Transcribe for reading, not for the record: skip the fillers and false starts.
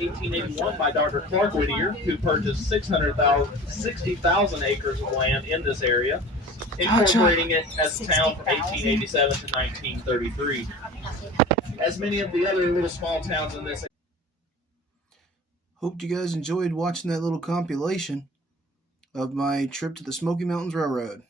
1881 by Dr. Clark Whittier, who purchased 60,000 acres of land in this area, incorporating it as a town from 1887 to 1933. As many of the other little small towns in this. Hope you guys enjoyed watching that little compilation of my trip to the Smokey Mountains Railroad.